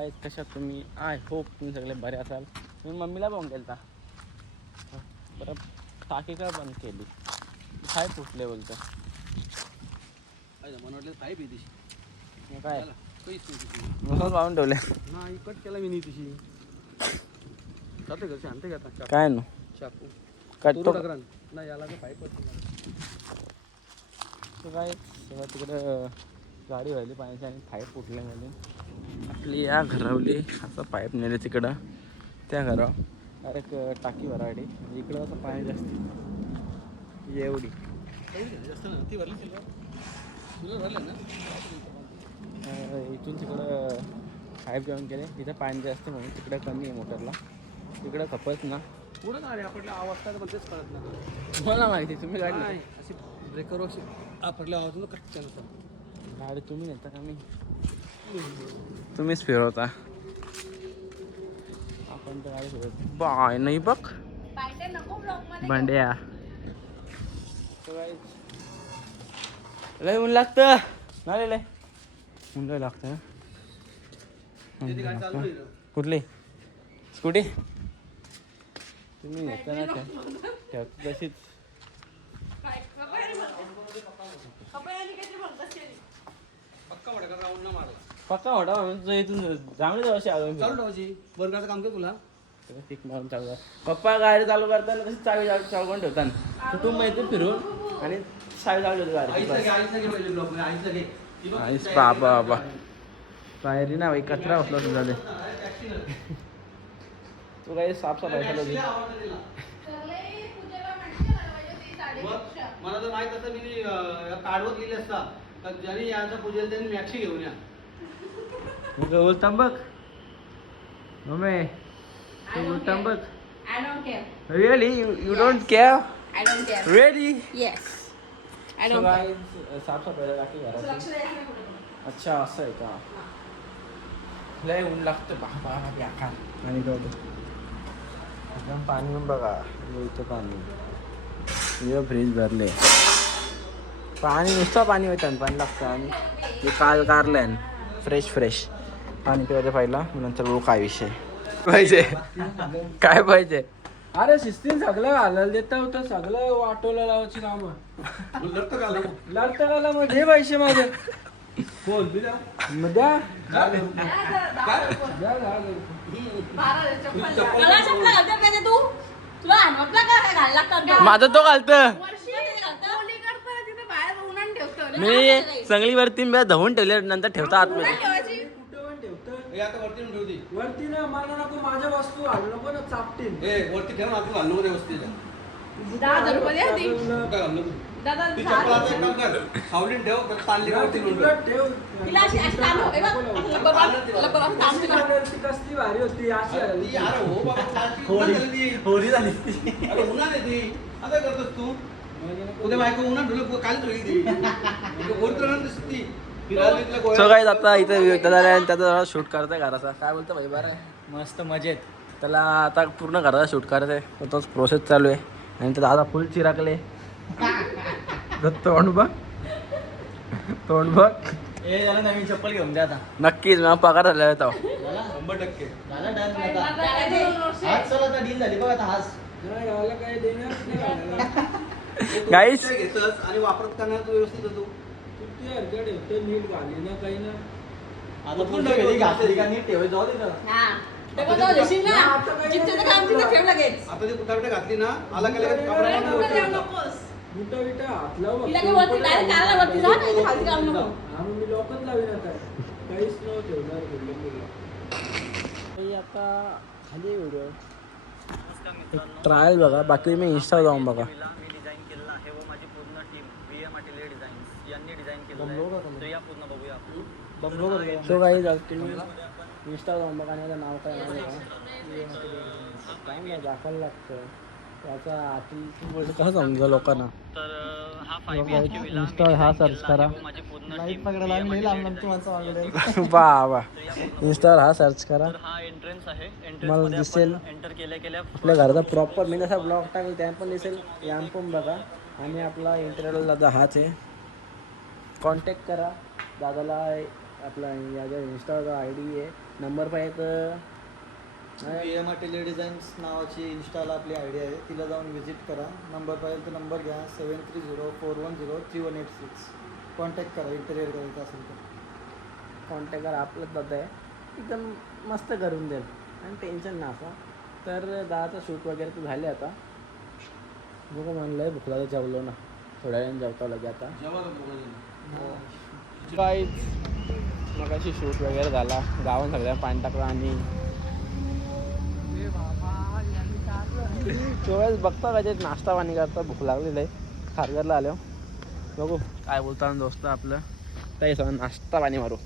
काय कशा तुम्ही? आय होप तुम्ही सगळे बरे असाल. मी मम्मीला पण केलता बरं, टाकी का बंद केली? काय फुटले बोलतं मला वाटलं पाईप आहे तिशी. मग काय काहीच मसाला पाहून ठेवले नाही, कट केला मी नाही तिशी. जाते घरचे आणते का आता काय नो चाकू काटतो नाही याला का पाईप काय सगळं तिकडं गाडी व्हायली पाण्याची आणि पाईप फुटले मध्ये. आपली या घरावली असं पाईप नेले तिकडं त्या घरावर डायरेक्ट टाकी भरायची. म्हणजे इकडं असं पाणी जास्त एवढी जास्त ना ती भरली सिल्वर तुला भरलं ना. इथून तिकडं पाईप घेऊन गेले. इथं पाणी जास्त म्हणून तिकडं कमी आहे मोटरला. तिकडं खपत ना पुढं ना रे आपल्या आवाज काय म्हणतेच कळत ना. मला माहिती तुम्ही गाडी नाही अशी ब्रेकवर अशी आपल्या आवाजून कट केलं. गाडी तुम्ही नेता का मी? तुम्हीच फिरवता. आपण तर गाडी फिरवतो बाय नाही बघ भांड्या. लय ऊन लागतं नाही लय ऊन लय लागतं. कुठली स्कूटी तुम्ही नेता ना ठेवतो तशीच. पक्का मोठा म्हणून इथून चांगली जाऊ चालू ठेवायची बरं काम कर तुला फिक मारून चालू. पप्पा गाडी चालू करताना कशी चावी चालू करून ठेवताना कुटुंब येते फिरून आणि चावी चालू ठेवतो गाडी. आईच बाबा बाबा पायरी ना भाई कचरा होतला तुझा ते. तू काही साफसफाई चालू होती. मला तर माहित असं मी कार्डवर लिहिले असता तर ज्यांनी यांचा पूजेल त्यांनी मॅक्सी घेऊन या. बोलता बघ मम्मी तू बोलता बघ. I don't care. Really? You don't care? I don't care. Really? Yes. I So don't care. guys, साफसफाई बाकी लक्ष घराची. द्यायचं नाही कुठे. अच्छा असं आहे का? लय ऊन लागतं बाबा बेकार. आणि काय होतं एकदम पाणी पण बघा इथं पाणी हे फ्रीज भरले. पाणी नुसतं पाणी होतं पाणी लागतं. आणि हे काल कारलं फ्रेश पाणी प्यायचं पहिला नंतर बघू काय विषय पाहिजे काय पाहिजे. अरे शिस्तीन सगळं घालायला देता होतं सगळं वाटोला लावायची कामं लढतं घाला मग हे पैसे माझे बोल बिला मग द्या. मला चप्पल घालते पाहिजे तू. तुला आणवतला का काय घालायला लागतं? माझं तो घालतं वर्षी घालतं. ओली करतं, तिथे बाहेर उन्हात ठेवतं. मी सगळीवरती मी धुवून ठेवले नंतर ठेवता आतमध्ये. उन्हात ठेवायची. हे आता वरती ठेवू दे. वरती ना मला नको माझ्या वस्तू घालू नको ना चापतील. ए वरती ठेव ना तू घालू नको त्या वस्तीला. 10,000 रुपये द्या ती. कुठं घालू नको. दादा ती चप्पल आता एक काम कर सावलीन ठेव तर पाणी वरती ठेव. तिला अशी अशी ताण होते बघ. लब्बर असं ताण तिला. कसली भारी होती अशी ती अरे हो बाबा पार्टी होरी झाली अरे उन्हात आहे ती. आता करतोस तू उद्या बायको उन्हात ठेवलं काल ठेवली ती वरती राहणार दिसत ती. सो काय आता इथे त्याचा जरा शूट करताय घराचा. काय बोलतो भाई बरं मस्त मजेत. त्याला आता पूर्ण घराचा शूट करायचा आहे. तोच प्रोसेस चालू आहे. आणि तर दादा फुल चिराकले. तोंड बघ तोंड बघ. याला नवीन चप्पल घेऊन द्या आता. नक्कीच मग पगार झाला होता 100%. दादा दे. आज चला आता डील झाली बघ आता आज. गाईस घेतस आणि वापरत करणार तू व्यवस्थित होतो. नीट घाली ना काही ना. आता पुन्हा कधी घातली का नीट ठेवायचं जाऊ दे ना. हा. ते कोणतं देशील ना? जिथं काम तिथं ठेव लगेच. आता ती कुठे घातली ना आला का लगेच कुठं कपडा ठेवू नकोस. बुटा बिटा हात लाव. तिला काय वरती डायरेक्ट कानाला वरती जा नाही खाली काम नको. मी लोकच लावीन आता काहीच न ठेवणार आता खाली व्हिडिओ ट्रायल बघा. बाकी मी इंस्टा जाऊन बघा. मी डिझाईन केलेला आहे व माझी पूर्ण टीम VM अटेलियर डिझाईन्स यांनी डिझाईन केलेलं आहे. तर या पूर्ण बघूया आपण. सो काही तुम्ही इंस्टा जाऊन बघा. आणि नाव काय टाईम नाही दाखवायला लागतं त्याचा आतील कसं समजा लोकांना. तर हा 5 BHK विला इंस्टा हा सर्च करा. माझी पूर्ण टीम बाबा इंस्टावर हा सर्च करा. तर हा एंट्रन्स आहे. मला एंट्रन्स दिसेल एंटर केल्या आपल्या घराचा प्रॉपर मी जसा ब्लॉग टाकेल त्या पण दिसेल. याम पण बघा. आणि आपला इंटरव्ह्यू दादा हाच आहे. कॉन्टॅक्ट करा दादाला. आपला याच्या इंस्टाचा आय डी आहे. नंबर पाहिजे तर VMRT डिझाईन्स नावाची इन्स्टाला आपली आय डी आहे, तिला जाऊन व्हिजिट करा. नंबर पाहिजे तर नंबर घ्या 7304103186. कॉन्टॅक्ट करा इंटेरियर करायचं असेल तर. कॉन्टॅक्ट करा. आपलं दादा आहे एकदम मस्त करून देईल आणि टेन्शन नका. तर दादाचं शूट वगैरे तर झाले आता. बघू म्हणलं आहे भुकला तर जेवलो ना, थोड्या वेळाने जेवता लगे आता. काहीच मगाशी शूट वगैरे झाला, गावात सगळ्या पाणी टाकलं आणि तेवढ्याच बघता का ते नाश्ता पाणी करता. भूक लागलेलं आहे. खारघरला आलो, बघू काय बोलता दोस्त आपलं. काही सगळं नाश्ता पाणी मारू.